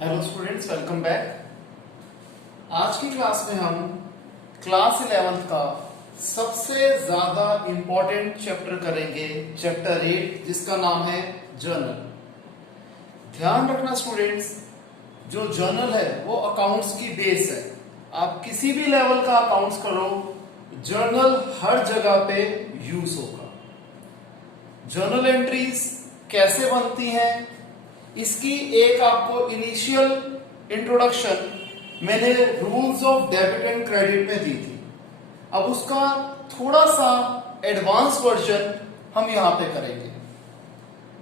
Hello students, welcome back. आज की class में हम क्लास 11th का सबसे ज्यादा इंपॉर्टेंट चैप्टर करेंगे, चैप्टर 8, जिसका नाम है जर्नल। ध्यान रखना स्टूडेंट्स, जो जर्नल है वो अकाउंट्स की बेस है। आप किसी भी लेवल का अकाउंट्स करो, जर्नल हर जगह पे यूज होगा। जर्नल एंट्रीज कैसे बनती हैं, इसकी एक आपको इनिशियल इंट्रोडक्शन मैंने rules of debit and credit में दी थी। अब उसका थोड़ा सा एडवांस वर्जन हम यहां पे करेंगे।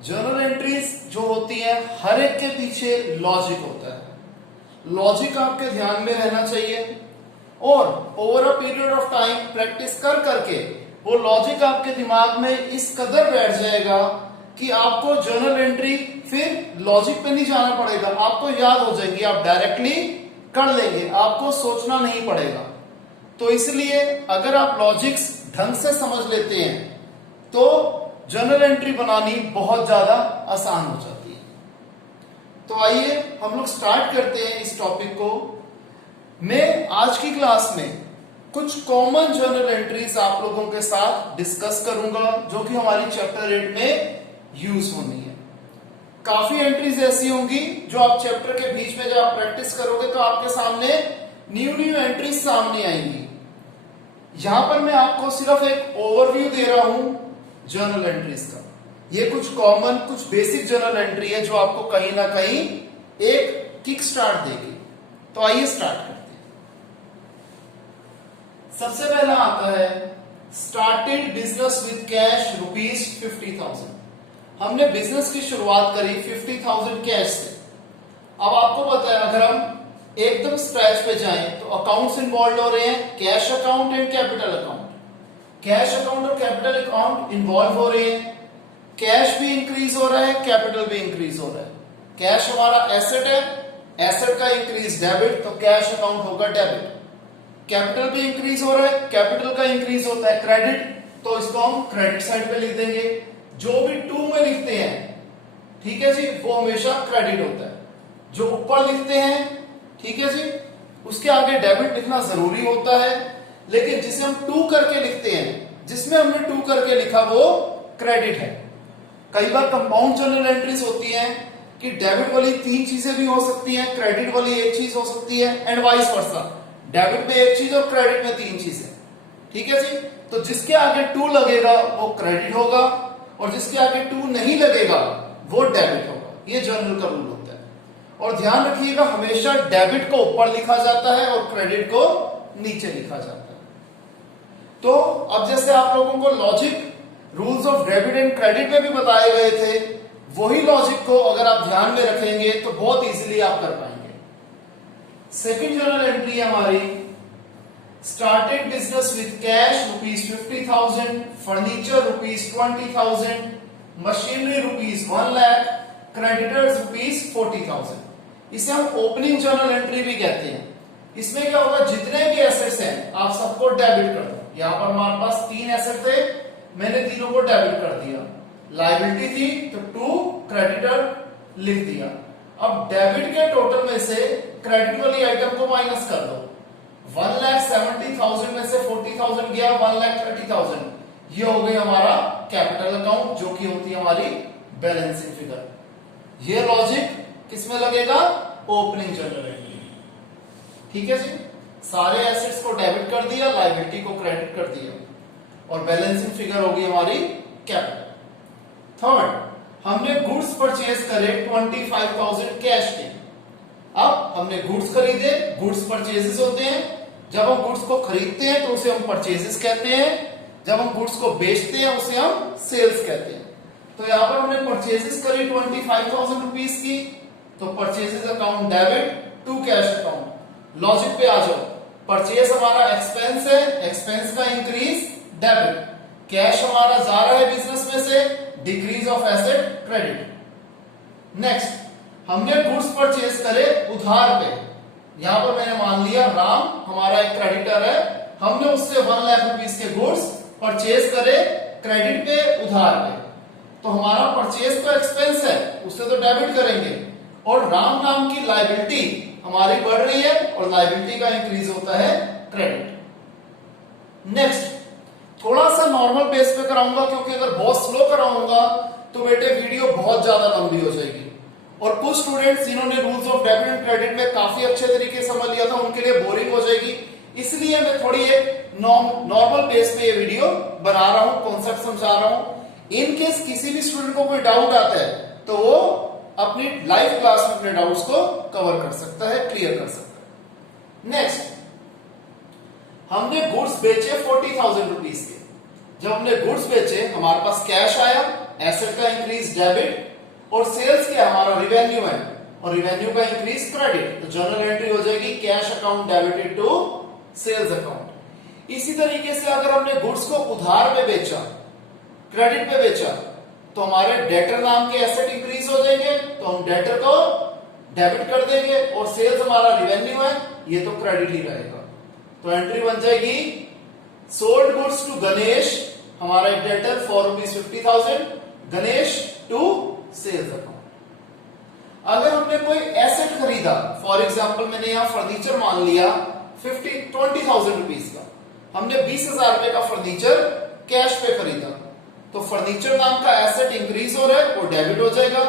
जर्नल एंट्रीज जो होती है, हर एक के पीछे लॉजिक होता है। लॉजिक आपके ध्यान में रहना चाहिए और over a period of time practice कर करके वो लॉजिक आपके दिमाग में इस कदर बैठ जाएगा कि आपको जर्नल एंट्री फिर लॉजिक पे नहीं जाना पड़ेगा, आपको याद हो जाएगी, आप डायरेक्टली कर लेंगे, आपको सोचना नहीं पड़ेगा। तो इसलिए अगर आप लॉजिक्स ढंग से समझ लेते हैं तो जर्नल एंट्री बनानी बहुत ज्यादा आसान हो जाती है। तो आइए हम लोग स्टार्ट करते हैं इस टॉपिक को। मैं आज की क्लास में कुछ कॉमन जर्नल एंट्रीज आप लोगों के साथ डिस्कस करूंगा जो कि हमारी चैप्टर 8 में यूज होनी है। काफी एंट्रीज ऐसी होंगी जो आप चैप्टर के बीच में जब आप प्रैक्टिस करोगे तो आपके सामने न्यू एंट्रीज सामने आएंगी। यहां पर मैं आपको सिर्फ एक ओवरव्यू दे रहा हूं जर्नल एंट्रीज का। ये कुछ कॉमन, कुछ बेसिक जर्नल एंट्री है जो आपको कहीं ना कहीं एक किक स्टार्ट देगी। तो आइए स्टार्ट करते हैं। सबसे पहला आता है स्टार्टेड बिजनेस विद कैश ₹50,000। हमने बिजनेस की शुरुआत करी 50,000 कैश से। अब आपको पता है, अगर हम एकदम स्क्रैच पे जाएं तो अकाउंट्स इन्वॉल्व हो रहे हैं, cash account and capital account. Cash account और कैपिटल अकाउंट इन्वॉल्व हो रहे हैं। कैश भी इंक्रीज हो रहा है, कैपिटल भी इंक्रीज हो रहा है। कैश हमारा एसेट है, एसेट का इंक्रीज डेबिट, तो कैश अकाउंट होगा डेबिट। कैपिटल भी इंक्रीज हो रहा है, कैपिटल का इंक्रीज होता है क्रेडिट, तो इसको हम क्रेडिट साइड पे लिख देंगे। जो भी टू में लिखते हैं, ठीक है जी, वो हमेशा क्रेडिट होता है। जो ऊपर लिखते हैं, ठीक है जी, उसके आगे डेबिट लिखना जरूरी होता है, लेकिन जिसे हम टू करके लिखते हैं, जिसमें हमने टू करके लिखा वो क्रेडिट है। कई बार कंपाउंड जर्नल एंट्रीज होती हैं कि डेबिट वाली 3 चीजें भी हो सकती हैं, क्रेडिट वाली 1 चीज हो सकती है, एंड वाइस वर्सा। डेबिट में 1 चीज और क्रेडिट में 3 चीजें, ठीक है जी। तो जिसके आगे 2 लगेगा वो क्रेडिट होगा और जिसके आगे 2 नहीं लगेगा वो डेबिट होगा। ये जर्नल का रूल होता है। और ध्यान रखिएगा, हमेशा डेबिट को ऊपर लिखा जाता है और क्रेडिट को नीचे लिखा जाता है। तो अब जैसे आप लोगों को logic rules of debit and credit में भी बताए गए थे, वही लॉजिक को अगर आप ध्यान में रखेंगे तो बहुत इजीली आप कर पाएंगे। सेकंड जर्नल एंट्री है हमारी started business with cash ₹50,000, furniture ₹20,000, machinery ₹1 lakh, creditors ₹40,000। इसे हम ओपनिंग जर्नल एंट्री भी कहते हैं। इसमें क्या होगा, जितने भी एसेट्स हैं आप सबको डेबिट कर दो। यहां पर हमारे पास 3 एसेट थे, मैंने तीनों को डेबिट कर दिया। लायबिलिटी थी तो 2 क्रेडिटर लिख दिया। अब डेबिट के टोटल में से क्रेडिट वाली आइटम को माइनस कर दो। 1,70,000 में से 40,000 गया, 1,30,000। ये हो गई हमारा कैपिटल अकाउंट, जो कि होती है हमारी बैलेंसिंग फिगर। ये लॉजिक किसमें लगेगा, ओपनिंग जर्नल एंट्री, ठीक है जी। सारे एसेट्स को डेबिट कर दिया, लायबिलिटी को क्रेडिट कर दिया और बैलेंसिंग फिगर होगी हमारी कैपिटल। थर्ड, हमने गुड्स परचेज करे 25,000 कैश के। अब हमने गुड्स खरीदे, गुड्स परचेजेस होते हैं। जब हम गुड्स को खरीदते हैं तो उसे हम परचेजेस कहते हैं, जब हम गुड्स को बेचते हैं उसे हम सेल्स कहते हैं। तो यहां पर हमने परचेजेस करी 25,000 रुपीज की, तो purchases account debit, to cash account. Logic पे आ जाओ, परचेज हमारा एक्सपेंस है, एक्सपेंस का इंक्रीज डेबिट। कैश हमारा जा रहा है बिजनेस में से, decrease of asset credit. Next, हमने गुड्स परचेज करे उधार पे। यहां पर मैंने मान लिया राम हमारा एक क्रेडिटर है, हमने उससे 1 लाख रुपीस के गुड्स परचेज करे क्रेडिट पे, उधार पे। तो हमारा परचेज तो एक्सपेंस है, उससे तो डेबिट करेंगे और राम नाम की लायबिलिटी हमारी बढ़ रही है और लायबिलिटी का इंक्रीज होता है क्रेडिट। नेक्स्ट, थोड़ा सा नॉर्मल बेस पे कराऊंगा क्योंकि अगर बहुत स्लो कराऊंगा तो बेटे वीडियो बहुत ज्यादा लंबी हो जाएगी और कुछ स्टूडेंट्स जिन्होंने rules of debit and credit में काफी अच्छे तरीके से समझ लिया था उनके लिए बोरिंग हो जाएगी, इसलिए मैं थोड़ी एक नॉर्मल बेस पे ये वीडियो बना रहा हूं, कॉन्सेप्ट समझा रहा हूं। इन केस किसी भी स्टूडेंट को कोई डाउट आता है तो वो अपनी लाइव क्लास में अपने डाउट्स को कवर कर सकता है, क्लियर कर सकता है। नेक्स्ट, हमने गुड्स बेचे 40,000 रुपीज के। जब हमने गुड्स बेचे हमारे पास कैश आया, एसेट का इंक्रीज डेबिट, और सेल्स क्या हमारा रिवेन्यू है और रिवेन्यू का इंक्रीज क्रेडिट। तो जर्नल एंट्री हो जाएगी cash account debited to sales account. इसी तरीके से अगर हमने गुड्स को उधार पे बेचा, क्रेडिट पे बेचा, तो हमारे डेटर नाम के एसेट इंक्रीज हो जाएंगे, तो हम डेटर को डेबिट कर देंगे और सेल्स हमारा रिवेन्यू है, ये तो क्रेडिट ही रहेगा। तो एंट्री बन जाएगी सोल्ड गुड्स टू गणेश, हमारा debtor for ₹50,000, Ganesh to sales account. अगर हमने कोई एसेट खरीदा, फॉर एग्जांपल मैंने यहां फर्नीचर मान लिया 20,000 रुपीज का, हमने 20,000 रुपए का फर्नीचर कैश पे खरीदा, तो फर्नीचर नाम का एसेट इंक्रीज हो रहा है वो डेबिट हो जाएगा,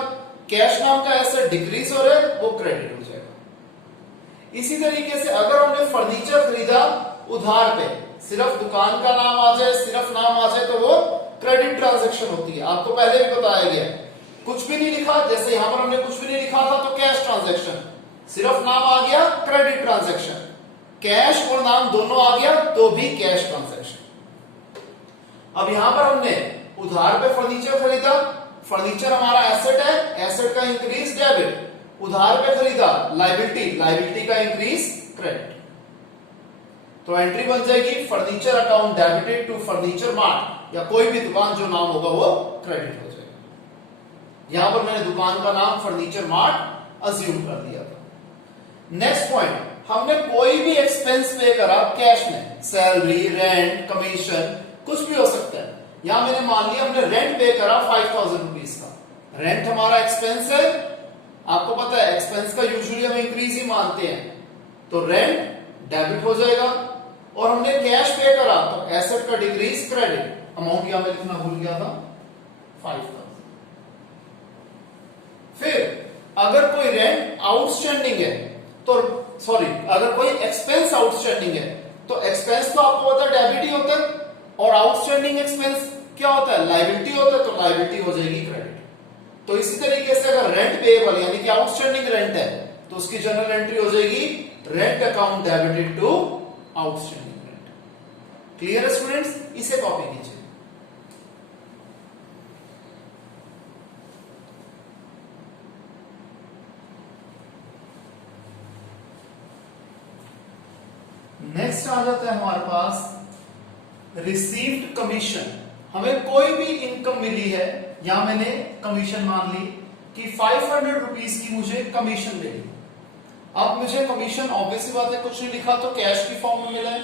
कैश नाम का एसेट डिक्रीज हो रहा है वो क्रेडिट हो जाएगा। इसी तरीके से अगर हमने फर्नीचर खरीदा उधार पे, सिर्फ दुकान का नाम आ जाए, सिर्फ नाम आ जाए, तो वो क्रेडिट ट्रांजैक्शन होती है। आपको पहले भी बताया गया, कुछ भी नहीं लिखा, जैसे यहां पर हमने कुछ भी नहीं लिखा था तो कैश ट्रांजैक्शन, सिर्फ नाम आ गया क्रेडिट ट्रांजैक्शन, कैश और नाम दोनों आ गया तो भी कैश ट्रांजैक्शन। अब यहां पर हमने उधार पे फर्नीचर खरीदा, फर्नीचर हमारा एसेट है, एसेट का इंक्रीज डेबिट, उधार पे खरीदा लायबिलिटी, लायबिलिटी का इंक्रीज क्रेडिट। तो एंट्री बन जाएगी furniture account debited to furniture mart, या कोई भी दुकान जो नाम होगा वो क्रेडिट हो जाएगा। यहां पर मैंने दुकान का नाम फर्नीचर मार्ट अज्यूम कर दिया था। नेक्स्ट पॉइंट, हमने कोई भी एक्सपेंस पे करा कैश में, सैलरी, रेंट, कमीशन, कुछ भी हो सकता है। यहां मैंने मान लिया हमने रेंट पे करा 5,000 रुपीज का, रेंट हमारा एक्सपेंस है, आपको पता है एक्सपेंस का यूजुअली हम इंक्रीज ही मानते हैं, तो रेंट डेबिट हो जाएगा। और हमने कैश पे करा तो एसेट का डिक्रीज क्रेडिट, अमाउंट यहां मैं लिखना भूल गया था 5,000। फिर अगर कोई रेंट आउटस्टैंडिंग है तो सॉरी, अगर कोई एक्सपेंस आउटस्टैंडिंग है तो एक्सपेंस तो आपको पता है डेबिट ही होता है, और आउटस्टैंडिंग एक्सपेंस क्या होता है, लायबिलिटी होता है, तो लायबिलिटी हो जाएगी क्रेडिट। तो इसी तरीके से अगर रेंट पेएबल यानी कि आउटस्टैंडिंग रेंट है तो उसकी जनरल एंट्री हो जाएगी rent account debited to outstanding rent. Clear है स्टूडेंट्स, इसे कॉपी कीजिए। नेक्स्ट आ जाता है हमारे पास रिसीव्ड कमीशन। हमें कोई भी इनकम मिली है, यहां मैंने कमीशन मान ली कि 500 रुपीज की मुझे कमीशन मिली। अब मुझे कमीशन ऑब्वियसली बात है कुछ नहीं लिखा तो कैश की फॉर्म में मिला है,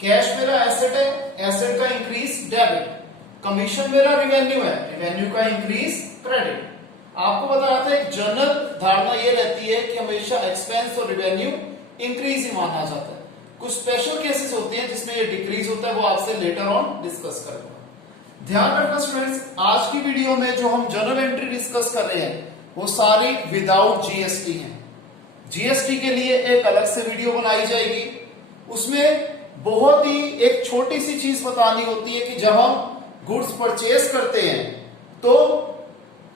कैश मेरा एसेट है, एसेट का इंक्रीज डेबिट, कमीशन मेरा रिवेन्यू है, रिवेन्यू का इंक्रीज क्रेडिट। आपको बता रहा था एक जनरल धारणा ये रहती है कि हमेशा एक्सपेंस और रिवेन्यू इंक्रीज ही माना जाता है, कुछ स्पेशल केसेस होते हैं जिसमें ये डिक्रीज होता है, वो आपसे लेटर ऑन डिस्कस करूंगा। ध्यान रखना स्टूडेंट्स, आज की वीडियो में जो हम जर्नल एंट्री डिस्कस कर रहे हैं वो सारी विदाउट जीएसटी है। जीएसटी के लिए एक अलग से वीडियो बनाई जाएगी, उसमें बहुत ही एक छोटी सी चीज बतानी होती है कि जब हम गुड्स परचेज करते हैं तो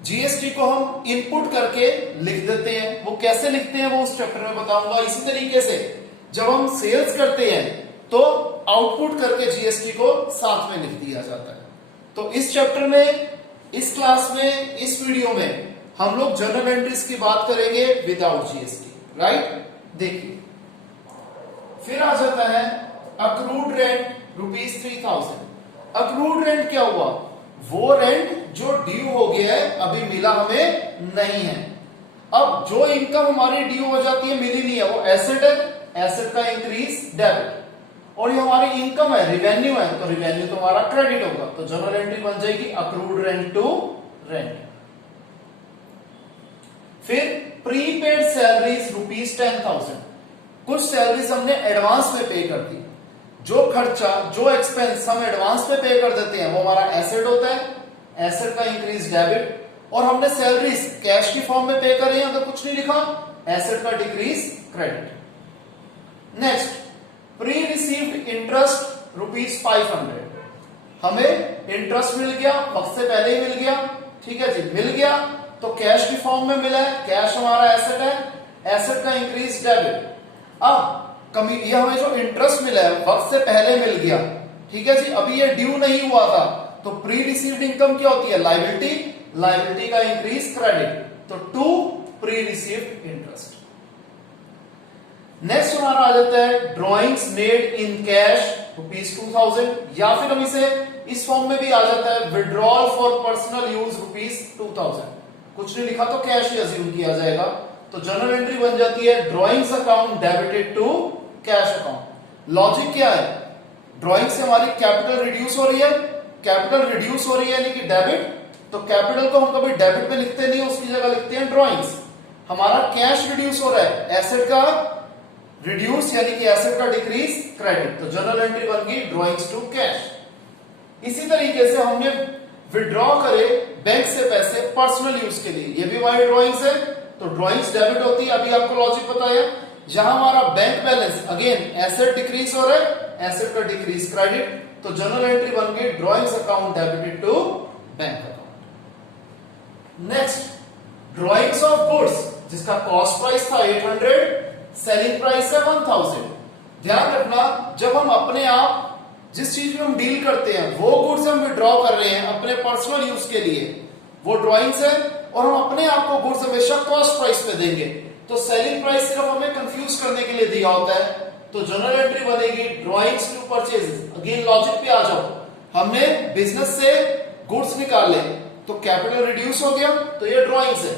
जीएसटी को हम इनपुट करके लिख देते हैं। वो कैसे लिखते हैं वो उस चैप्टर में बताऊंगा। इसी तरीके से जब हम सेल्स करते हैं तो आउटपुट करके जीएसटी को साथ में लिख दिया जाता है। तो इस चैप्टर में, इस क्लास में, इस वीडियो में हम लोग जर्नल एंट्रीज की बात करेंगे विदाउट जीएसटी, राइट। देखिए फिर आ जाता है अक्रूड रेंट ₹3,000। अक्रूड रेंट क्या हुआ, वो रेंट जो ड्यू हो गया है अभी मिला हमें नहीं है। अब जो इनकम हमारी ड्यू हो जाती है मिली नहीं है, वो एसेट है, एसेट का इंक्रीज डेबिट, और ये हमारी इनकम है, रिवेन्यू है, तो रिवेन्यू तो हमारा क्रेडिट होगा। तो जनरल एंट्री बन जाएगी अक्रूड रेंट टू रेंट। फिर प्री रुपीज 10,000। कुछ सैलरीज हमने एडवांस में पे कर दी। जो खर्चा, जो एक्सपेंस हम एडवांस में पे कर देते हैं वो हमारा एसेट होता है, एसेट का इंक्रीज डेबिट। और हमने सैलरीज कैश की फॉर्म में पे कर रहे हैं, अगर कुछ नहीं लिखा, एसेट का decrease credit. Next, pre received interest rupees 500। हमें इंटरेस्ट मिल गया, वक्त से पहले ही मिल गया, ठीक है जी, मिल गया तो कैश की फॉर्म में मिला है, कैश हमारा एसेट है, एसेट का इंक्रीज डेबिट। अब कमी, ये हमें जो इंटरेस्ट मिला है वक्त से पहले मिल गया, ठीक है जी, अभी ये ड्यू नहीं हुआ था, तो प्री रिसीव्ड इनकम क्या होती है, लायबिलिटी, लायबिलिटी का इंक्रीज क्रेडिट, तो to pre received interest. Next हमारा आ जाता है drawings made in cash rupees 2000, या फिर हम इसे इस फॉर्म में भी आ जाता है withdrawal for personal use rupees 2000। कुछ नहीं लिखा तो कैश ही अज्यूम किया जाएगा, तो जनरल एंट्री बन जाती है drawings account debited to cash account. Logic क्या है, ड्रॉइंग से हमारी कैपिटल रिड्यूस हो रही है, कैपिटल रिड्यूस हो रही है यानी कि डेबिट, तो कैपिटल को हम कभी डेबिट में लिखते नहीं, उसकी जगह लिखते हैं ड्रॉइंग्स। हमारा कैश रिड्यूस हो रहा है, एसेट का रिड्यूस यानी कि एसेट का डिक्रीज क्रेडिट, तो जनरल एंट्री बन गई ड्रॉइंग्स टू कैश। इसी तरीके से हमने विड्रॉ करे बैंक से पैसे पर्सनल यूज के लिए, ये भी हमारी ड्रॉइंग्स है, तो ड्रॉइंग्स डेबिट होती है। अभी आपको लॉजिक बताया, जहां हमारा bank balance again asset decrease हो रहा है, एसेट का डिक्रीज क्रेडिट, तो जनरल एंट्री बन गई drawings account debited to bank account. Next, drawings of goods जिसका कॉस्ट प्राइस था 800, सेलिंग प्राइस है 1000। ध्यान रखना, जब हम अपने आप जिस चीज में हम डील करते हैं वो गुड्स हम विड्रॉ कर रहे हैं अपने पर्सनल यूज के लिए, वो ड्रॉइंग्स है, और हम अपने आप को गुड्स हमेशा कॉस्ट प्राइस पे देंगे, तो सेलिंग प्राइस सिर्फ हमें कंफ्यूज करने के लिए दिया होता है, तो जनरल एंट्री बनेगी drawings to purchases. Again logic पे आ जाओ, हमने बिजनेस से गुड्स निकाले तो कैपिटल रिड्यूस हो गया, तो ये ड्रॉइंग्स है,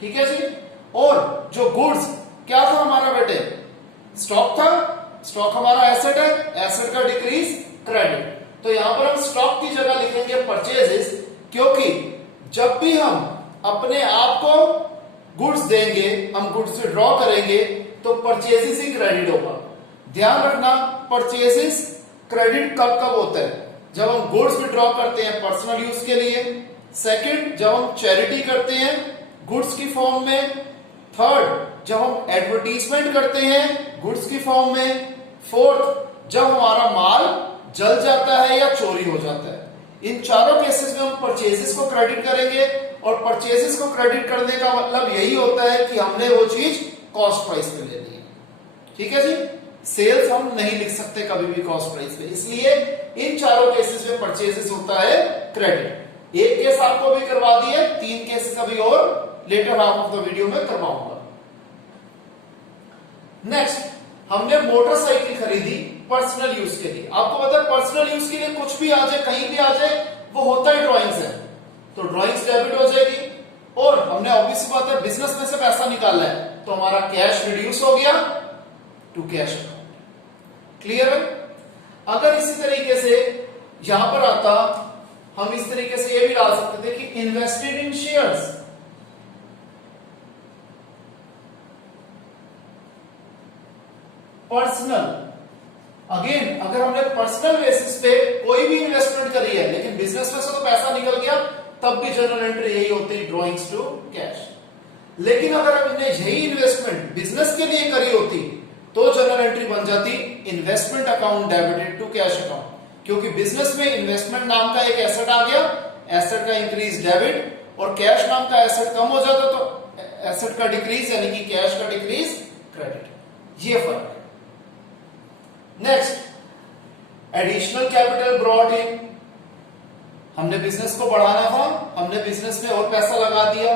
ठीक है जी। और जो गुड्स क्या था हमारा बेटे, स्टॉक था, स्टॉक हमारा एसेट है, एसेट का डिक्रीज क्रेडिट, तो यहां पर हम स्टॉक की जगह लिखेंगे परचेजेस, क्योंकि जब भी हम अपने आप को गुड्स देंगे, हम गुड्स से ड्रॉ करेंगे, तो परचेजेस ही क्रेडिट होगा। ध्यान रखना, परचेजेस क्रेडिट कब कब होता है, जब हम गुड्स विड्रॉ करते हैं पर्सनल यूज के लिए, सेकंड जब हम चैरिटी करते हैं गुड्स की फॉर्म में, थर्ड जब हम एडवर्टीजमेंट करते हैं गुड्स की फॉर्म में, फोर्थ जब हमारा माल जल जाता है या चोरी हो जाता है। इन चारों केसेस में हम परचेजेस को क्रेडिट करेंगे, और परचेजेस को क्रेडिट करने का मतलब यही होता है कि हमने वो चीज कॉस्ट प्राइस पे ले ली है, ठीक है जी। सेल्स हम नहीं लिख सकते कभी भी कॉस्ट प्राइस पे, इसलिए इन चारों केसेस में परचेजेस होता है क्रेडिट। एक केस आपको भी करवा दिए, 3 केसेस अभी और later half of the video में करवाऊंगा। नेक्स्ट, हमने मोटरसाइकिल खरीदी पर्सनल यूज के लिए। आपको पता है पर्सनल यूज के लिए कुछ भी आ जाए, कहीं भी आ जाए, वो होता है ड्रॉइंग्स है, तो ड्रॉइंग्स डेबिट हो जाएगी। और हमने ऑब्वियस बात है बिजनेस में से पैसा निकालना है, तो हमारा कैश रिड्यूस हो गया टू कैश अकाउंट। क्लियर है? अगर इसी तरीके से यहां पर आता, हम इस तरीके से ये भी डाल सकते थे कि invested in shares, personal. Again अगर हमने पर्सनल बेसिस पे कोई भी इन्वेस्टमेंट करी है, लेकिन बिजनेस में से तो पैसा निकल गया, तब भी जनरल एंट्री यही होती है ड्रॉइंग्स टू कैश। लेकिन अगर हमने यही इन्वेस्टमेंट बिजनेस के लिए करी होती, तो जनरल एंट्री बन जाती investment account debited to cash account, क्योंकि बिजनेस में इन्वेस्टमेंट नाम का एक एसेट आ गया, एसेट का इंक्रीज डेबिट, और कैश नाम का एसेट कम हो जाता तो एसेट का डिक्रीज यानी कि कैश का डिक्रीज क्रेडिट। ये फर्क है। Next, additional capital brought in, हमने बिजनेस को बढ़ाना था, हमने बिजनेस में और पैसा लगा दिया,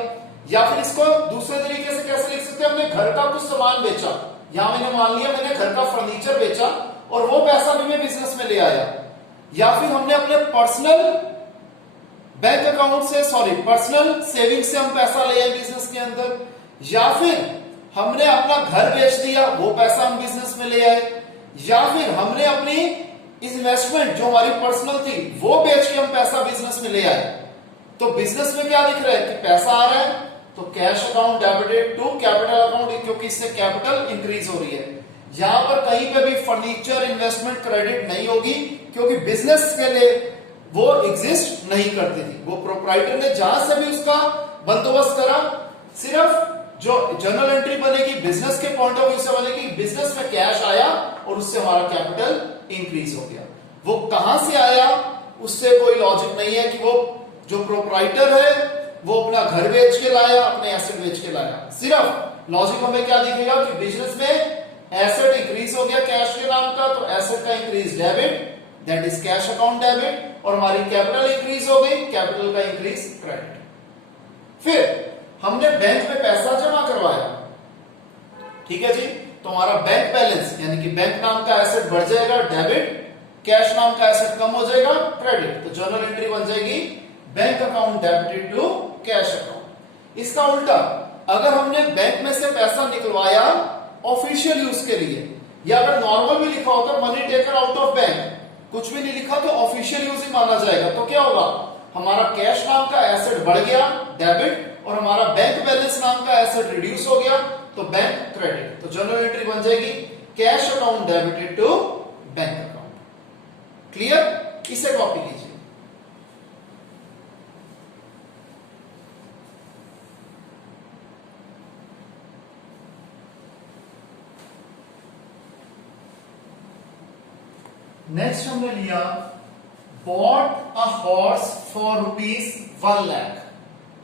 या फिर इसको दूसरे तरीके से कैसे लिख सकते हैं, हमने घर का कुछ सामान बेचा, या मैंने मान लिया मैंने घर का फर्नीचर बेचा और वो पैसा भी मैं बिजनेस में ले आया, या फिर हमने अपने पर्सनल बैंक अकाउंट से, पर्सनल सेविंग से हम पैसा ले आए बिजनेस के अंदर, या फिर हमने अपना घर बेच दिया, वो पैसा हम बिजनेस में ले आए, या फिर हमने अपनी इन्वेस्टमेंट जो हमारी पर्सनल थी वो बेच के हम पैसा बिजनेस में ले आए। तो बिजनेस में क्या दिख रहा है कि पैसा आ रहा है, तो cash account debited to capital account, क्योंकि इससे कैपिटल इंक्रीज हो रही है। यहां पर कहीं पे भी फर्नीचर इन्वेस्टमेंट क्रेडिट नहीं होगी, क्योंकि बिजनेस के लिए वो एग्जिस्ट नहीं करती थी। वो प्रोप्राइटर ने जहां से भी उसका बंदोबस्त करा, सिर्फ जो जर्नल एंट्री बनेगी बिजनेस के पॉइंट ऑफ व्यू से बनेगी, बिजनेस में कैश आया और उससे हमारा कैपिटल इंक्रीज हो गया। वो कहां से आया उससे कोई लॉजिक नहीं है कि वो जो प्रोप्राइटर है वो अपना घर बेच के लाया, अपने एसेट बेच के लाया। सिर्फ लॉजिक हमें क्या दिखेगा कि बिजनेस में एसेट इंक्रीज हो गया कैश के नाम का, तो एसेट का increase debit, that is cash account debit, और हमारी कैपिटल इंक्रीज हो गई, कैपिटल का इंक्रीज क्रेडिट। फिर हमने बैंक में पैसा जमा करवाया, ठीक है जी, तो हमारा बैंक बैलेंस यानी कि बैंक नाम का एसेट बढ़ जाएगा डेबिट, कैश नाम का एसेट कम हो जाएगा क्रेडिट, तो जर्नल एंट्री बन जाएगी bank account debited to cash account. इसका उल्टा, अगर हमने बैंक में से पैसा निकलवाया ऑफिशियल यूज के लिए, या अगर नॉर्मल भी लिखा होता money taker out of bank, कुछ भी नहीं लिखा तो ऑफिशियल यूज ही माना जाएगा, तो क्या होगा, हमारा कैश नाम का एसेट बढ़ गया डेबिट, और हमारा बैंक बैलेंस नाम का एसेट रिड्यूस हो गया तो बैंक क्रेडिट, तो जर्नल एंट्री बन जाएगी cash account debited to bank account. Clear? इसे कॉपी कीजिए। नेक्स्ट हमने लिया bought a horse for ₹1 lakh.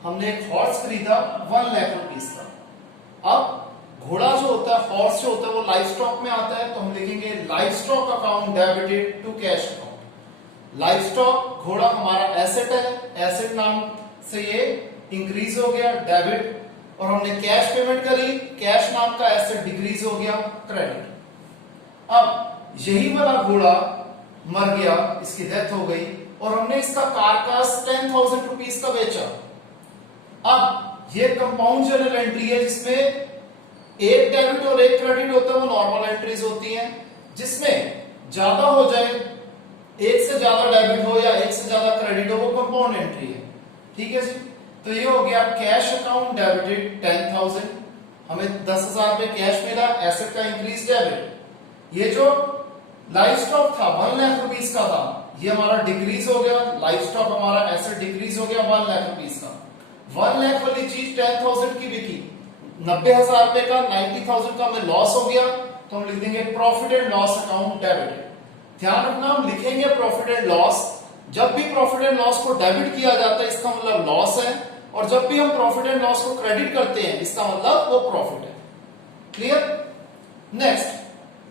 हमने एक हॉर्स खरीदा 1 लाख रुपीस का। अब घोड़ा जो होता है, हॉर्स जो होता है, वो लाइफ स्टॉक में आता है, तो हम लिखेंगे livestock account debited to cash account. Livestock घोड़ा हमारा एसेट है, एसेट नाम से ये इंक्रीज हो गया डेबिट, और हमने कैश पेमेंट करी, कैश नाम का एसेट डिक्रीज हो गया क्रेडिट। अब यही वाला घोड़ा मर गया, इसकी डेथ हो गई, और हमने इसका कारकास 10,000 रुपीस का बेचा। अब ये कंपाउंड जर्नल एंट्री है जिसमें एक डेबिट और एक क्रेडिट होता है, वो नॉर्मल एंट्रीज होती हैं। जिसमें ज्यादा हो जाए, एक से ज्यादा डेबिट हो या एक से ज्यादा क्रेडिट हो, वो कंपाउंड एंट्री है। ठीक है जी, तो ये हो गया कैश अकाउंट डेबिटेड 10,000, हमें 10,000 रुपए कैश मिला, एसेट का इंक्रीज डेबिट। ये जो लाइफ स्टॉक था 1 लाख रुपीस का था, ये हमारा डिक्रीज हो गया, लाइफ स्टॉक हमारा एसेट डिक्रीज हो गया 1 लाख रुपीस का। 1 लाख वाली चीज 10,000 की बिकी, 90,000 रुपए का 90,000 का हमें लॉस हो गया, तो हम लिख देंगे profit and loss account debited. ध्यान रखना, हम लिखेंगे प्रॉफिट एंड लॉस, जब भी प्रॉफिट एंड लॉस को डेबिट किया जाता है इसका मतलब लॉस है, और जब भी हम प्रॉफिट एंड लॉस को क्रेडिट करते हैं इसका मतलब वो प्रॉफिट है। क्लियर? नेक्स्ट,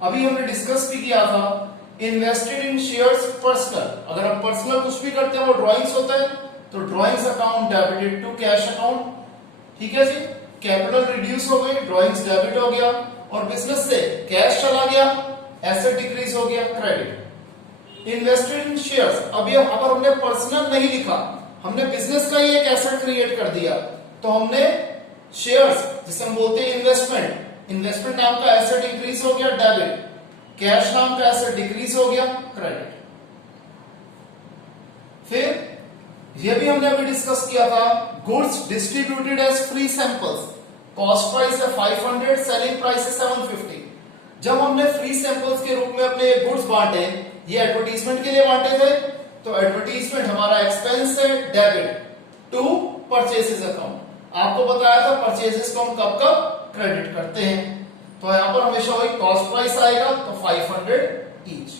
अभी हमने डिस्कस भी किया था इन्वेस्टेड इन शेयर्स पर्सनल। अगर हम पर्सनल कुछ भी करते हैं वो ड्राइंग्स होता है, तो drawings account debited to cash account. ठीक है जी, कैपिटल रिड्यूस हो गई, ड्राइंग्स डेबिट हो गया, और बिजनेस से कैश चला गया, एसेट डिक्रीज हो गया क्रेडिट। इन्वेस्टेड इन शेयर्स, अभी अगर हमने पर्सनल नहीं लिखा, हमने बिजनेस का ही एक एसेट क्रिएट कर दिया, तो हमने शेयर्स जिसे हम बोलते हैं इन्वेस्टमेंट, इन्वेस्टमेंट नाम का एसेट इंक्रीज हो गया डेबिट, कैश नाम का एसेट डिक्रीज हो गया क्रेडिट। फिर ये भी हमने अभी डिस्कस किया था, goods distributed as free samples, cost price है 500, सेलिंग प्राइस है 750। जब हमने फ्री सैंपल्स के रूप में अपने गुड्स बांटे, ये एडवर्टीजमेंट के लिए बांटे थे, तो एडवर्टीजमेंट हमारा एक्सपेंस है डेबिट टू परचेसेस अकाउंट। आपको बताया था परचेसेस को हम कब कब क्रेडिट करते हैं, तो यहां पर हमेशा वही कॉस्ट प्राइस आएगा, तो 500 each.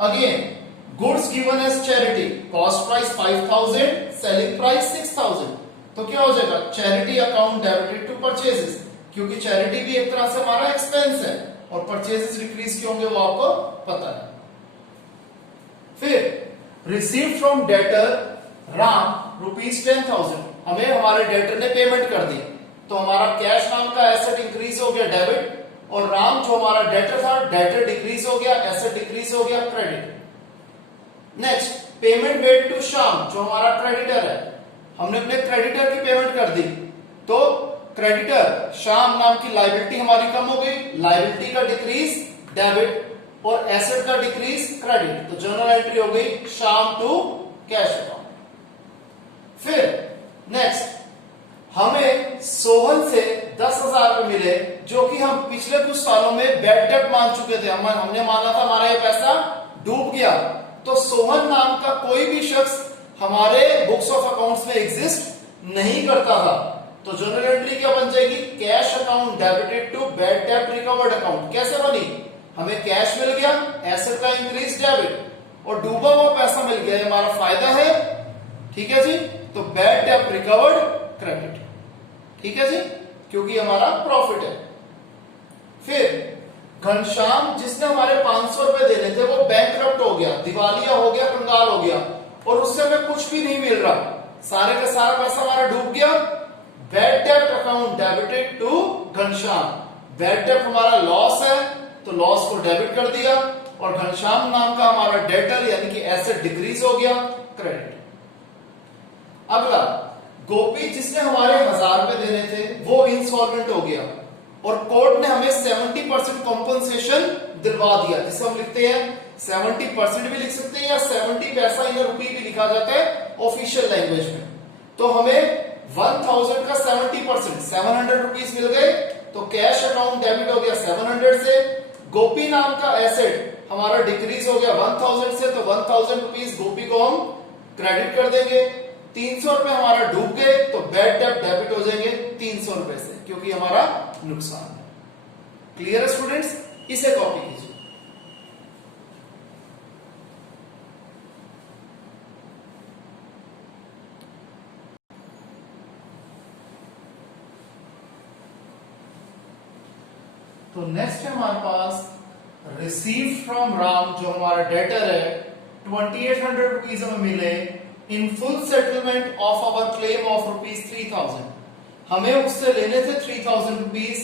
Again goods given as charity, cost price 5,000, selling price 6,000, तो क्या हो जाएगा charity account debited to purchases, क्योंकि चैरिटी भी एक तरह से हमारा एक्सपेंस है, और परचेसेस डिक्रीज क्यों होंगे वो आपको पता है। फिर रिसीव फ्रॉम डेटर राम ₹10,000, हमें हमारे डेटर ने पेमेंट कर दी, तो हमारा कैश नाम का एसेट इंक्रीज हो गया डेबिट, और राम जो हमारा डेटर था, डेटर डिक्रीज हो गया, एसेट डिक्रीज हो गया credit. Next, payment made to Shyam, जो हमारा क्रेडिटर है, हमने अपने क्रेडिटर की पेमेंट कर दी, तो क्रेडिटर श्याम नाम की लायबिलिटी हमारी कम हो गई, लायबिलिटी का डिक्रीज डेबिट, और एसेट का डिक्रीज क्रेडिट, तो जर्नल एंट्री हो गई श्याम टू कैश अकाउंट। फिर नेक्स्ट, हमें मिले जो कि हम पिछले कुछ सालों में बैड डेट मान चुके थे, हमने माना था हमारा ये पैसा डूब गया, तो सोहन नाम का कोई भी शख्स हमारे बुक्स ऑफ अकाउंट्स में एग्जिस्ट नहीं करता था। तो जनरल एंट्री क्या बन जाएगी, cash account debited to bad debt recovered account. कैसे बनी, हमें कैश मिल गया, एसेट का इंक्रीज डेबिट, और डूबा हुआ पैसा मिल गया, हमारा फायदा है, ठीक है जी। तो बैड डेट रिकवर्ड क्रेडिट, ठीक है जी, क्योंकि हमारा प्रॉफिट है। फिर घनश्याम जिसने हमारे 500 रुपए देने थे वो बैंकक्रप्ट हो गया, दिवालिया हो गया, कंगाल हो गया, और उससे हमें कुछ भी नहीं मिल रहा, सारे का सारा पैसा हमारा डूब गया। Bad debt account debited to Ghanshyam, bad debt हमारा लॉस है तो लॉस को डेबिट कर दिया, और घनश्याम नाम का हमारा डेटर यानी कि एसेट डिक्रीज हो गया, क्रेडिट। अगला, गोपी जिसने हमारे 1000 रुपए देने थे वो इंसॉल्वेंट हो गया, और कोर्ट ने हमें 70% कॉम्पनसेशन दिलवा दिया, जिसे हम लिखते हैं 70% भी लिख सकते हैं, या 70 पैसा इन रुपी भी लिखा जाता है ऑफिशियल लैंग्वेज में। तो हमें 1000 का 70% 700 रुपीज मिल गए, तो कैश अकाउंट डेबिट हो गया 700 से। गोपी नाम का एसेट हमारा डिक्रीज हो गया 1000 से, तो 1000 रुपीज गोपी को हम क्रेडिट कर देंगे। 300 रुपए हमारा डूब गए, तो बैड डेट डेबिट हो जाएंगे 300 रुपए से, क्योंकि हमारा नुकसान है। क्लियर है स्टूडेंट्स, इसे कॉपी कीजिए। तो नेक्स्ट है हमारे पास रिसीव फ्रॉम राम, जो हमारा डेटर है, 2800 रुपीज हमें मिले in full settlement of our claim of rupees 3000। हमें उससे लेने थे 3000 रुपीज,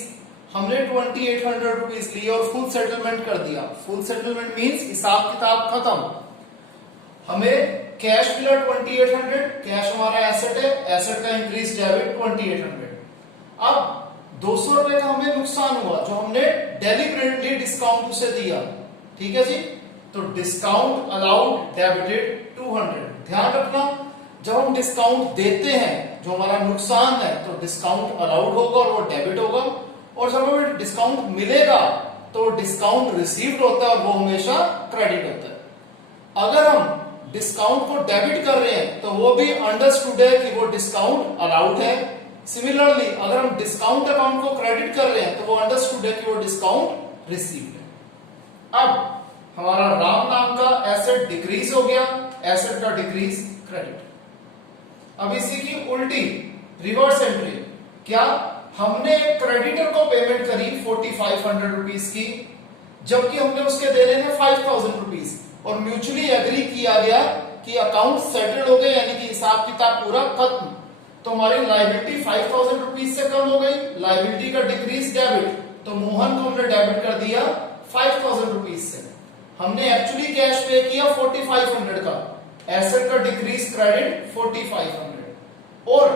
हमने 2800 रुपीज लिए और फुल सेटलमेंट कर दिया। फुल सेटलमेंट मींस हिसाब किताब खत्म, हमें कैश मिला 2800, कैश हमारा एसेट है, एसेट का इंक्रीज डेबिट 2800। अब 200 रुपए का हमें नुकसान हुआ जो हमने डेलिबरेटली डिस्काउंट उसे दिया, ठीक है जी। तो डिस्काउंट अलाउड डेबिटेड 200। ध्यान रखना, जब हम डिस्काउंट देते हैं जो हमारा नुकसान है तो डिस्काउंट अलाउड होगा और वो डेबिट होगा, और जब हमें डिस्काउंट मिलेगा तो डिस्काउंट रिसीव्ड होता है और वो हमेशा क्रेडिट होता है। अगर हम डिस्काउंट को डेबिट कर रहे हैं तो वो भी अंडरस्टूड है कि वो डिस्काउंट अलाउड है। सिमिलरली अगर हम डिस्काउंट अकाउंट को क्रेडिट कर रहे हैं तो वो अंडरस्टूड है कि वो डिस्काउंट रिसीव्ड है। अब हमारा राम नाम का एसेट डिक्रीज हो गया, एसेट का डिक्रीज क्रेडिट। अब इसी की उल्टी रिवर्स एंट्री, क्या हमने क्रेडिटर को पेमेंट करी 4500 रुपीज की, जबकि हमने उसके देने थे 5000 रुपीज, और म्यूचुअली एग्री किया गया कि अकाउंट सेटल्ड हो गए, यानी कि हिसाब किताब पूरा खत्म। तो हमारी लायबिलिटी 5000 रुपीज से कम हो गई, लायबिलिटी का डिक्रीज डेबिट, तो मोहन को हमने डेबिट कर दिया 5000 रुपीज से। हमने एक्चुअली कैश पे किया 4500 का, एसेट का डिक्रीज क्रेडिट 4500, और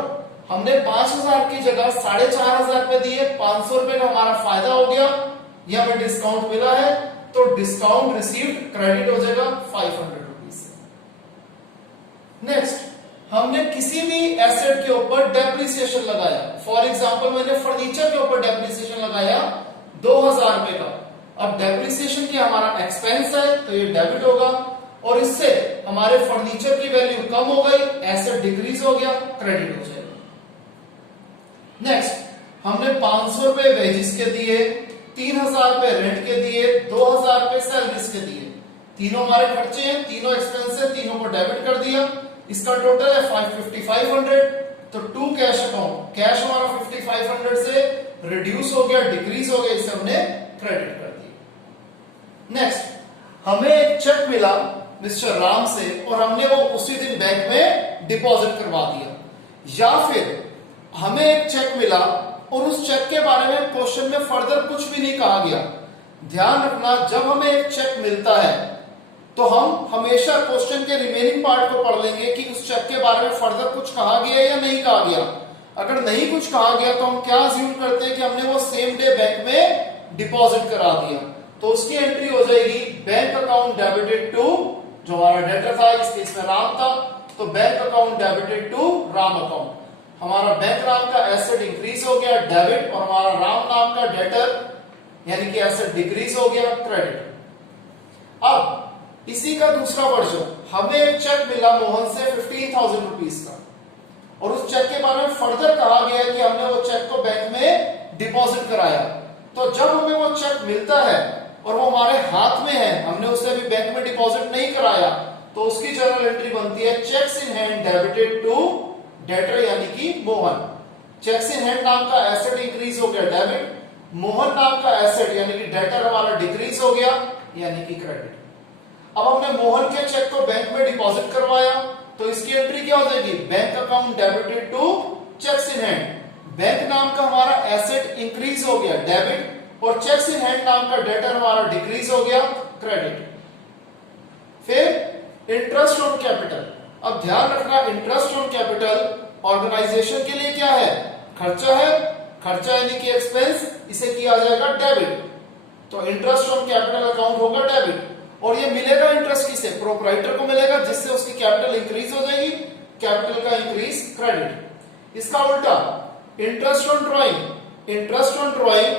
हमने 5000 की जगह 4500 रुपए दिए, 500 रुपए का हमारा फायदा हो गया, यह हमें डिस्काउंट मिला है, तो डिस्काउंट रिसीव्ड क्रेडिट हो जाएगा 500 रुपीज से। नेक्स्ट, हमने किसी भी एसेट के ऊपर डेप्रिसिएशन लगाया, फॉर एग्जांपल मैंने फर्नीचर के ऊपर डेप्रिसिएशन लगाया 2000 रुपए का। अब डेप्रिसिएशन की हमारा एक्सपेंस है तो ये डेबिट होगा, और इससे हमारे फर्नीचर की वैल्यू कम हो गई, एसेट डिक्रीज हो गया, क्रेडिट हो जाएगा। नेक्स्ट, हमने 500 रुपए वेजिस के दिए, 3000 रुपए रेंट के दिए, 2000 रुपए सैलरीज के दिए, तीनों हमारे खर्चे हैं, तीनों एक्सपेंस है, तीनों को डेबिट कर दिया। इसका टोटल है 5500, तो टू कैश अकाउंट, कैश हमारा 5500 से रिड्यूस हो गया, डिक्रीज हो गया, इसे हमने क्रेडिट कर दिया। नेक्स्ट, हमें एक चेक मिला मिस्टर राम से और हमने वो उसी दिन बैंक में डिपॉजिट करवा दिया, या फिर हमें एक चेक मिला और उस चेक के बारे में क्वेश्चन में फर्दर कुछ भी नहीं कहा गया। ध्यान रखना, जब हमें एक चेक मिलता है तो हम हमेशा क्वेश्चन के रिमेनिंग पार्ट को पढ़ लेंगे कि उस चेक के बारे में फर्दर कुछ कहा गया या नहीं कहा गया। अगर नहीं कुछ कहा गया तो हम क्या अज्यूम करते हैं कि हमने वो सेम डे बैंक में डिपॉजिट करा दिया, तो उसकी एंट्री हो जाएगी बैंक अकाउंट डेबिटेड टू, जो हमारा डेटर था इस केस में राम था, तो bank account debited to Ram account. हमारा बैंक नाम का एसेट इंक्रीज हो गया डेबिट, और हमारा राम नाम का डेटर यानी कि एसेट डिक्रीज हो गया क्रेडिट। अब इसी का दूसरा वर्जन, हमें एक चेक मिला मोहन से 15,000 रुपीज का, और उस चेक के बारे में फर्दर कहा गया कि हमने वो चेक को बैंक में डिपॉजिट कराया। तो जब हमें वो चेक मिलता है और वो हमारे हाथ में है, हमने उसे अभी बैंक में डिपॉजिट नहीं कराया, तो उसकी जर्नल एंट्री बनती है cheques in hand debited to debtor यानी कि मोहन। चेक्स इन हैंड नाम का एसेट इंक्रीज हो गया डेबिट, मोहन नाम का एसेट यानी कि डेटर हमारा डिक्रीज हो गया यानी कि क्रेडिट। अब हमने मोहन के चेक को बैंक में डिपॉजिट करवाया, तो इसकी एंट्री क्या हो जाएगी, bank account debited to cheques in hand. Bank नाम का हमारा एसेट इंक्रीज हो गया डेबिट, और चेक्स इन हैंड नाम का डेटर हमारा डिक्रीज हो गया क्रेडिट। फिर इंटरेस्ट ऑन कैपिटल। अब ध्यान रखना, इंटरेस्ट ऑन कैपिटल ऑर्गेनाइजेशन के लिए क्या है, खर्चा है, खर्चा यानी कि एक्सपेंस, इसे किया जाएगा डेबिट, तो इंटरेस्ट ऑन कैपिटल अकाउंट होगा डेबिट। और ये मिलेगा इंटरेस्ट किसे, प्रोप्राइटर को मिलेगा, जिससे उसकी कैपिटल इंक्रीज हो जाएगी, कैपिटल का इंक्रीज क्रेडिट। इसका उल्टा interest on drawing. Interest on drawing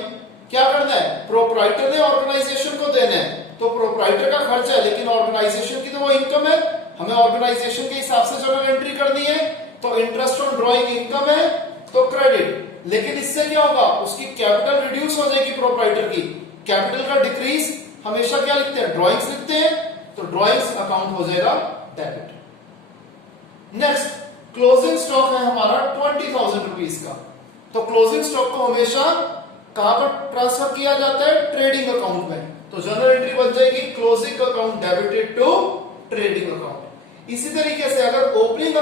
क्या करना है, प्रोप्राइटर ने ऑर्गेनाइजेशन को देना है, तो प्रोप्राइटर का खर्चा है, लेकिन ऑर्गेनाइजेशन की तो वो इनकम है, हमें ऑर्गेनाइजेशन के हिसाब से जर्नल एंट्री करनी है, तो इंटरेस्ट ऑन ड्रॉइंग इनकम है तो क्रेडिट। लेकिन इससे क्या होगा, उसकी कैपिटल रिड्यूस हो जाएगी प्रोप्राइटर की, कैपिटल का डिक्रीज हमेशा क्या लिखते हैं, ड्रॉइंग्स लिखते हैं, तो ड्रॉइंग्स अकाउंट हो जाएगा डेबिट। नेक्स्ट क्लोजिंग स्टॉक है हमारा 20,000 रुपीज का, तो क्लोजिंग स्टॉक को हमेशा कहां पर ट्रांसफर किया जाता है, ट्रेडिंग अकाउंट में, तो जर्नल एंट्री बन जाएगी closing account debited to trading account. इसी तरीके से अगर ओपनिंग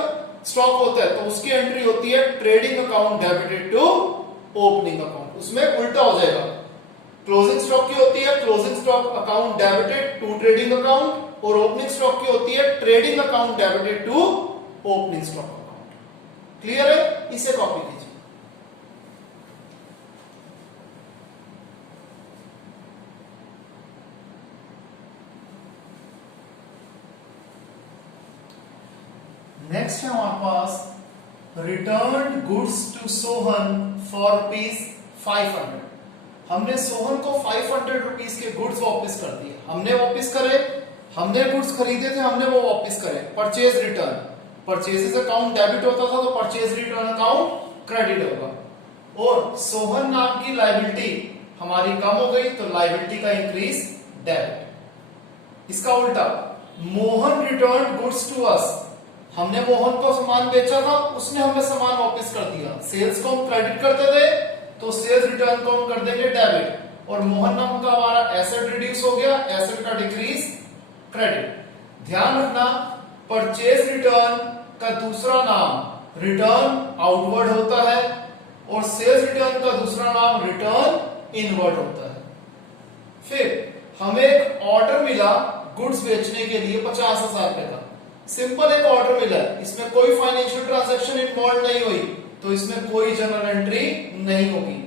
स्टॉक होता है तो उसकी एंट्री होती है trading account debited to opening account, उसमें उल्टा हो जाएगा, क्लोजिंग स्टॉक की होती है closing stock account debited to trading account, और ओपनिंग स्टॉक की होती है trading account debited to opening stock account. Clear है, इसे कॉपी कीजिए। नेक्स्ट है हमारे पास return goods to Sohan for rupees 500। हमने सोहन को 500 रुपीज के गुड्स वापस कर दिए, हमने वापस करे, हमने गुड्स खरीदे थे, हमने वो वापस करे, purchase return, purchases account debit होता था तो परचेज रिटर्न अकाउंट क्रेडिट होगा, और सोहन नाम की लायबिलिटी हमारी कम हो गई तो लायबिलिटी का इंक्रीज डेबिट। इसका उल्टा Mohan return goods to us, हमने मोहन को सामान बेचा था, उसने हमें सामान वापस कर दिया, सेल्स को हम क्रेडिट करते थे तो सेल्स रिटर्न को हम कर देंगे डेबिट, और मोहन नाम का हमारा एसेट रिड्यूस हो गया, एसेट का डिक्रीज क्रेडिट। ध्यान रखना, परचेज रिटर्न का दूसरा नाम रिटर्न आउटवर्ड होता है, और सेल्स रिटर्न का दूसरा नाम रिटर्न इनवर्ड होता है। फिर हमें एक ऑर्डर मिला गुड्स बेचने के लिए 50,000 रुपए का, सिंपल एक ऑर्डर मिला, इसमें कोई फाइनेंशियल ट्रांजैक्शन इन्वॉल्व नहीं हुई, तो इसमें कोई जर्नल एंट्री नहीं होगी।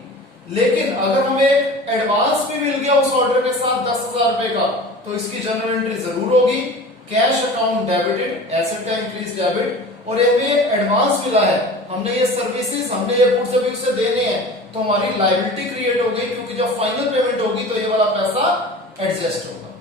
लेकिन अगर हमें एडवांस भी मिल गया उस ऑर्डर के साथ 10,000 रुपए का, तो इसकी जर्नल एंट्री जरूर होगी, कैश अकाउंट डेबिटेड, एसेट का इंक्रीज डेबिट, और हमें एडवांस मिला है, हमने ये सर्विसेज, हमने ये गुड्स अभी उसे देने हैं, तो हमारी लायबिलिटी क्रिएट हो गई, क्योंकि जब फाइनल पेमेंट होगी तो ये वाला पैसा एडजस्ट होगा।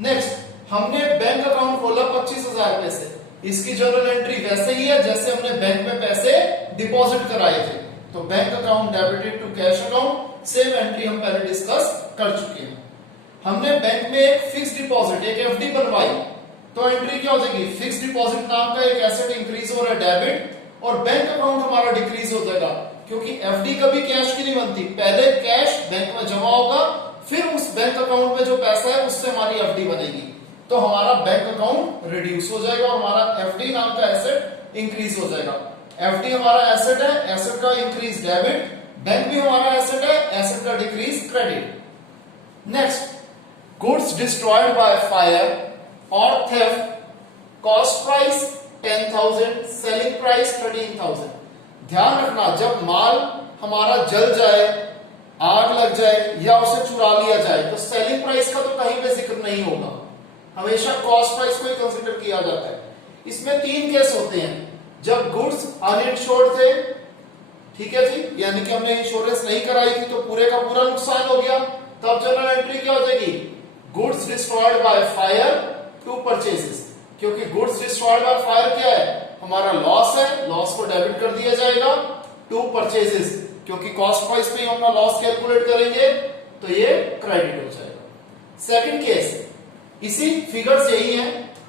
नेक्स्ट, हमने बैंक अकाउंट खोला 25,000 रुपए से, इसकी जर्नल एंट्री वैसे ही है जैसे हमने बैंक में पैसे डिपॉजिट कराए थे, तो bank account debited to cash account, same entry हम पहले डिस्कस कर चुके हैं। हमने बैंक में एक फिक्स डिपॉजिट, एक एफडी बनवाई, तो एंट्री क्या हो जाएगी, फिक्स डिपॉजिट नाम का एक एसेट इंक्रीज हो रहा है डेबिट, और बैंक अकाउंट हमारा डिक्रीज हो जाएगा, क्योंकि एफडी कभी कैश की नहीं बनती, पहले कैश बैंक में जमा होगा, फिर उस बैंक अकाउंट में जो पैसा है उससे हमारी एफडी बनेगी, तो हमारा बैंक अकाउंट रिड्यूस हो जाएगा और हमारा एफडी नाम का एसेट इंक्रीज हो जाएगा। एफडी हमारा एसेट है, एसेट का इंक्रीज डेबिट, बैंक भी हमारा एसेट है, एसेट का decrease credit. Next, goods destroyed by fire और theft, cost price 10,000, selling price 13,000। ध्यान रखना, जब माल हमारा जल जाए, आग लग जाए या उसे चुरा लिया जाए, तो सेलिंग प्राइस का तो कहीं पे जिक्र नहीं होगा, हमेशा कॉस्ट प्राइस को ही कंसीडर किया जाता है। इसमें तीन केस होते हैं, जब गुड्स अनइंश्योर्ड थे, ठीक है जी, यानी कि हमने इंश्योरेंस नहीं कराई थी तो पूरे का पूरा नुकसान हो गया, तब जनरल एंट्री क्या हो जाएगी, goods destroyed by fire to purchases, क्योंकि गुड्स डिस्ट्रॉयड बाय फायर क्या है, हमारा लॉस है, लॉस को डेबिट कर दिया जाएगा, टू परचेजेस क्योंकि कॉस्ट प्राइस पे हम अपना लॉस कैलकुलेट करेंगे तो ये क्रेडिट हो जाएगा। सेकंड केस, इसी फिगर्स यही है,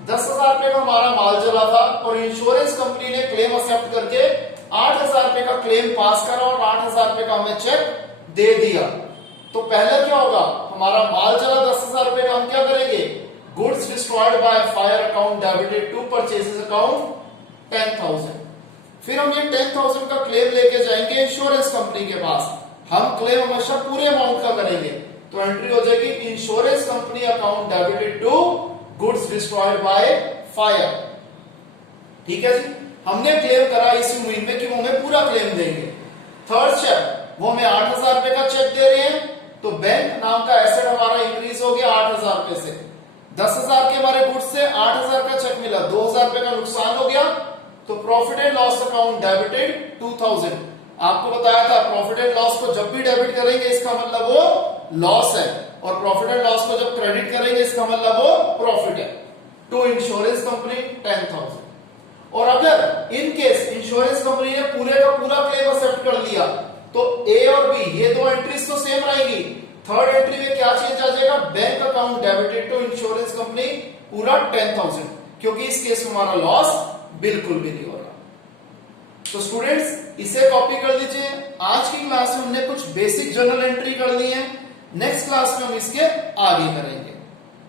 10,000 रुपए का हमारा माल चला था और इंश्योरेंस कंपनी ने क्लेम एक्सेप्ट करके 8,000 रुपए का क्लेम पास करा और 8,000 रुपए का हमें चेक दे दिया। तो पहले क्या होगा, हमारा माल चला 10,000 रुपए का, हम क्या करेंगे, goods destroyed by fire account debited to purchases account 10,000। फिर हम ये 10,000 का क्लेम लेके जाएंगे इंश्योरेंस कंपनी के पास, हम क्लेम हमेशा पूरे अमाउंट का करेंगे, तो एंट्री हो जाएगी insurance company account debited to goods destroyed by fire. ठीक है जी, हमने क्लेम करा इसी उम्मीद में कि वो हमें पूरा क्लेम देंगे। थर्ड स्टेप, वो हमें 8,000 रुपए का चेक दे रहे हैं, तो बैंक नाम का एसेट हमारा इंक्रीज हो गया 8,000 रुपए से, 10,000 के हमारे गुड्स से 8,000 का चेक मिला, 2,000 रुपए का नुकसान हो गया, तो profit and loss account debited 2,000। आपको बताया था प्रॉफिट एंड लॉस को जब भी डेबिट करेंगे इसका मतलब वो लॉस है, और प्रॉफिट एंड लॉस को जब क्रेडिट करेंगे इसका मतलब वो प्रॉफिट है। To insurance company 10,000। और अगर इन केस इंश्योरेंस कंपनी ने पूरे का पूरा क्लेम एक्सेप्ट कर लिया तो ए और बी ये दो एंट्रीज तो सेम रहेगी, थर्ड एंट्री में क्या चेंज आ जाएगा, bank account debited to insurance company पूरा 10,000, क्योंकि इस केस में हमारा लॉस बिल्कुल भी नहीं हो रहा। तो स्टूडेंट्स इसे कॉपी कर लीजिए। आज की क्लास में हमने कुछ बेसिक जर्नल एंट्री कर ली है, नेक्स्ट क्लास में हम इसके आगे करेंगे।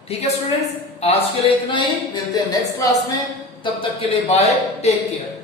ठीक है स्टूडेंट्स, आज के लिए इतना ही, मिलते हैं नेक्स्ट क्लास में, तब तक के लिए बाय, टेक केयर।